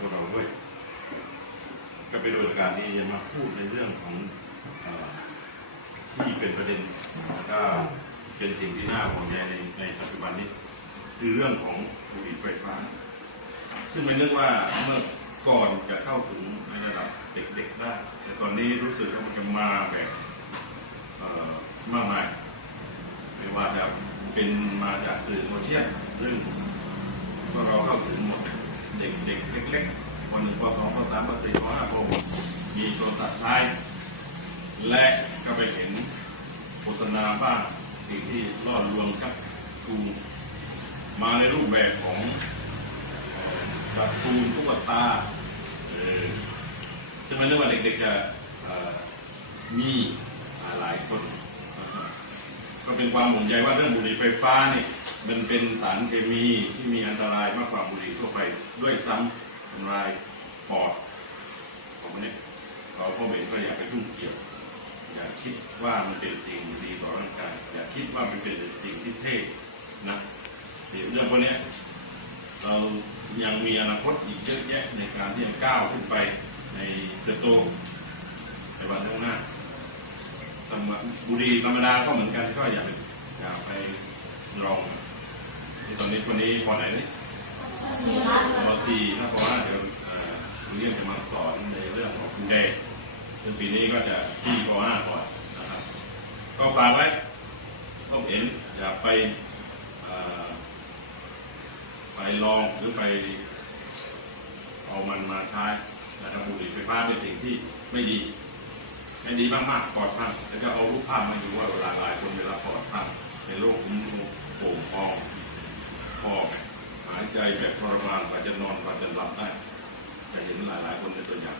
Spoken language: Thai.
พวกเราด้วยก็เป็นโอกาสดีมาพูดในเรื่องของที่เป็นประเด็นแล้ก็เป็นสิ่งที่น่าห่วงใยในในปัจจุบันนี้ คือเรื่องของบุหรี่ไฟฟ้า ซึ่งเป็นเรื่องว่าเมื่อก่อนจะเข้าถึงในระดับเด็กๆได้ แต่ตอนนี้รู้สึกว่ามันจะมาแบบมากมายไม่ว่าจะเป็นมาจากสื่อโซเชียลซึ่งเราเข้าถึงหมด นึ่งปสองปสามปสี่ปห้าปหกมีโทรศัพท์ใช้และก็ไปเห็นโฆษณาบ้างสิ่งที่ล่อลวงชักชูมาในรูปแบบของเอ่อแบบตูนตุ๊กตาเออซึ่งไม่รู้ว่าเด็กๆจะมีหลายคน ก็เป็นความห่วงใยว่าเรื่องบุหรี่ไฟฟ้านี่มันเป็นสารเคมีที่มีอันตรายมากกว่าบุหรี่ทั่วไปด้วยซ้ำทำลาย ปอดของมันเนี่ยเราพ่อเองก็อย่าไปยุ่งเกี่ยว อย่าคิดว่ามันเป็นสิ่งดีต่อร่างกายอย่าคิดว่ามันเป็นสิ่งที่เท่นะเรื่องพวกเนี้ยเรายังมีอนาคตอีกเยอะแยะในการที่จะก้าวขึ้นไปในเติบโตในวันข้างหน้าธรรมะบุรีธรรมดาก็เหมือนกันก็อย่าไปอย่าไปลองตอนนี้วันนี้พอไหนนี่พอทีถ้าพอห้าเดี๋ยว เอ่อคุณเรียนจะมาสอนในเรื่องของคุณแดงซึ่งปีนี้ก็จะที่พอห้าก่อนนะครับ ก็ฝากไว้ต้องเห็นอย่าไปไปลองหรือไปเอามันมาใช้นะครับบุหรี่ไฟฟ้าเป็นสิ่งที่ไม่ดีให้ดีมากๆปลอดภัยแล้วก็เอารูปภาพมาดูว่าเวลาหลายคนเวลาปลอดภัยในโรคคุ้มโป่งพองคอหายใจแบบทรมานกว่าจะนอนกว่าจะหลับได้ จะ